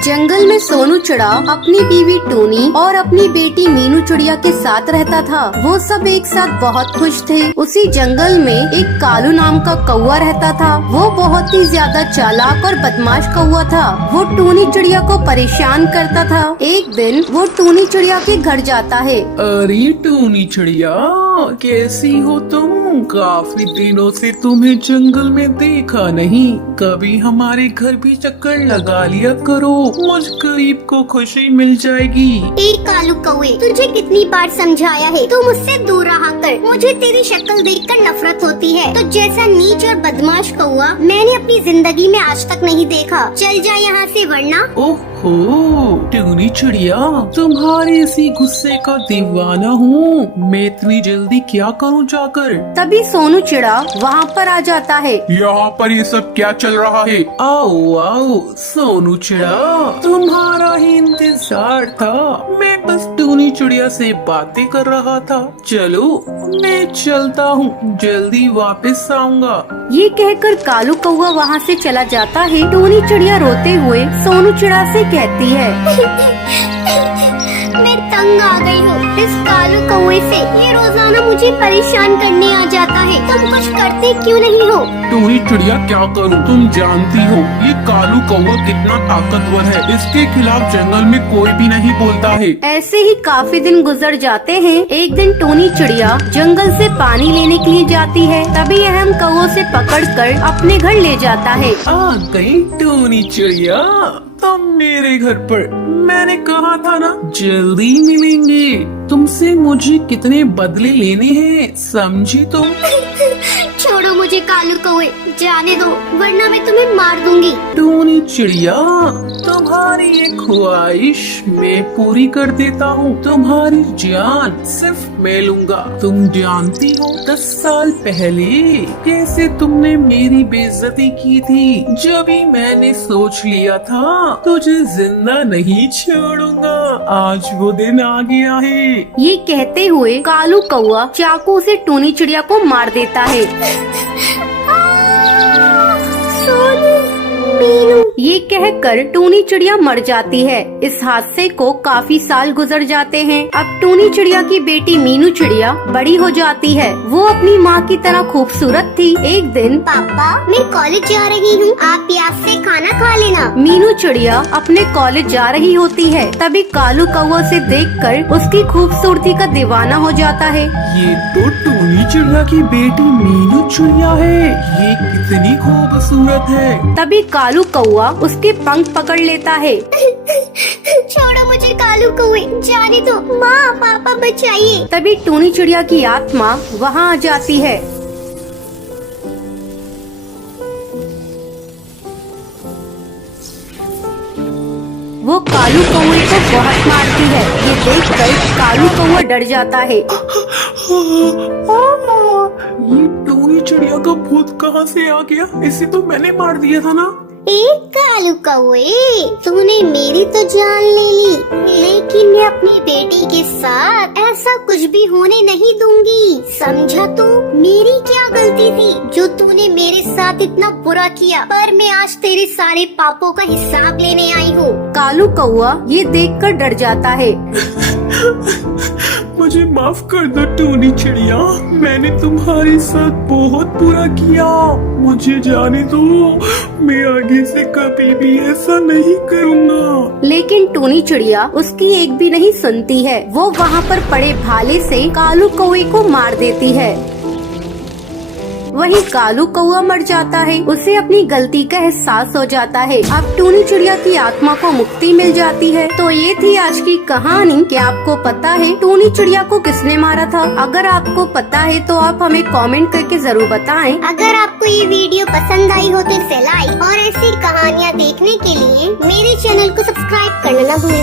जंगल में सोनू चिड़ा अपनी बीवी टोनी और अपनी बेटी मीनू चिड़िया के साथ रहता था। वो सब एक साथ बहुत खुश थे। उसी जंगल में एक कालू नाम का कौवा रहता था। वो बहुत ही ज्यादा चालाक और बदमाश कौवा था। वो टोनी चिड़िया को परेशान करता था। एक दिन वो टोनी चिड़िया के घर जाता है। अरे टोनी चिड़िया, कैसी हो तुम? काफी दिनों से तुम्हें जंगल में देखा नहीं। कभी हमारे घर भी चक्कर लगा लिया करो, मुझ गरीब को खुशी मिल जाएगी। ए कालू कौवे, तुझे कितनी बार समझाया है तू मुझसे दूर रहा कर। मुझे तेरी शक्ल देखकर नफरत होती है। तो जैसा नीच और बदमाश कौवा मैंने अपनी जिंदगी में आज तक नहीं देखा। चल जा यहाँ से वरना। ओहो टोनी चिड़िया, तुम्हारे इसी गुस्से का दीवाना हूँ। मैं इतनी जल्दी क्या करूँ जाकर? तभी सोनू चिड़ा वहाँ पर आ जाता है। यहाँ पर ये सब क्या चल रहा है? आओ आओ सोनू चिड़ा, तुम्हारा ही इंतजार था। मैं बस टोनी चिड़िया से बातें कर रहा था। चलो मैं चलता हूँ, जल्दी वापस आऊंगा। ये कहकर कालू कौवा वहाँ से चला जाता है। टोनी चिड़िया रोते हुए सोनू चिड़ा से कहती है, मैं तंग आ गई हूँ इस कालू कौवे से। ये रोजाना मुझे परेशान करने आ जाता है। तुम कुछ करते क्यों नहीं हो? टोनी चिड़िया क्या करूँ, तुम जानती हो ये कालू कौवा कितना ताकतवर है। इसके खिलाफ जंगल में कोई भी नहीं बोलता है। ऐसे ही काफी दिन गुजर जाते हैं। एक दिन टोनी चिड़िया जंगल से पानी लेने के लिए जाती है। तभी अहम कौवे से पकड़कर अपने घर ले जाता है। आ गई टोनी चिड़िया तुम मेरे घर पर। मैंने कहा था ना जल्दी मिलेंगे। तुमसे मुझे कितने बदले लेने हैं, समझी तुम? छोड़ो मुझे कालू कौवे, जाने दो वरना मैं तुम्हें मार दूंगी। टोनी चिड़िया, तुम्हारी ये ख्वाहिश मैं पूरी कर देता हूँ। तुम्हारी जान सिर्फ मैं लूंगा। तुम जानती हो 10 साल पहले कैसे तुमने मेरी बेइज्जती की थी। जब ही मैंने सोच लिया था तुझे जिंदा नहीं छोड़ूंगा। आज वो दिन आ गया है। ये कहते हुए कालू कौवा चाकू से टोनी चिड़िया को मार देता है। सोनू, मीनू। ये कहकर टोनी चिड़िया मर जाती है। इस हादसे को काफी साल गुजर जाते हैं। अब टोनी चिड़िया की बेटी मीनू चिड़िया बड़ी हो जाती है। वो अपनी माँ की तरह खूबसूरत थी। एक दिन पापा, मैं कॉलेज जा रही हूँ, आप प्यास से खाना खा लेना। मीनू चिड़िया अपने कॉलेज जा रही होती है। तभी कालू कौवा से देखकर उसकी खूबसूरती का दीवाना हो जाता है। ये तो टोनी चिड़िया की बेटी मीनू चिड़िया है। ये कितनी खूबसूरत है। तभी कालू कौवा उसके पंख पकड़ लेता है। छोड़ो मुझे कालू कौवे, जाने दो। माँ पापा बचाइए। तभी टोनी चिड़िया की आत्मा वहाँ आ जाती है। वो कालू कौवे को बहुत मारती है। ये देखकर कालू कौवा डर जाता है। ये टोनी चिड़िया का भूत कहाँ से आ गया? इसे तो मैंने मार दिया था ना। एक कालू कौवे, तूने मेरी तो जान ले ली, लेकिन मैं अपनी बेटी के साथ ऐसा कुछ भी होने नहीं दूंगी। समझा तू? मेरी क्या गलती थी जो तूने मेरे साथ इतना बुरा किया? पर मैं आज तेरे सारे पापों का हिसाब लेने आई हूँ। कालू कौवा ये देखकर डर जाता है। मुझे माफ कर दो टोनी चिड़िया, मैंने तुम्हारे साथ बहुत बुरा किया। मुझे जाने दो, मैं आगे से कभी भी ऐसा नहीं करूँगा। लेकिन टोनी चिड़िया उसकी एक भी नहीं सुनती है। वो वहाँ पर पड़े भाले से कालू कौवे को मार देती है। वहीं कालू कौवा मर जाता है। उसे अपनी गलती का एहसास हो जाता है। अब टोनी चिड़िया की आत्मा को मुक्ति मिल जाती है। तो ये थी आज की कहानी। क्या आपको पता है टोनी चिड़िया को किसने मारा था? अगर आपको पता है तो आप हमें कमेंट करके जरूर बताएं। अगर आपको ये वीडियो पसंद आई हो तो इसे लाइक और ऐसी कहानियाँ देखने के लिए मेरे चैनल को सब्सक्राइब करना ना भूलें।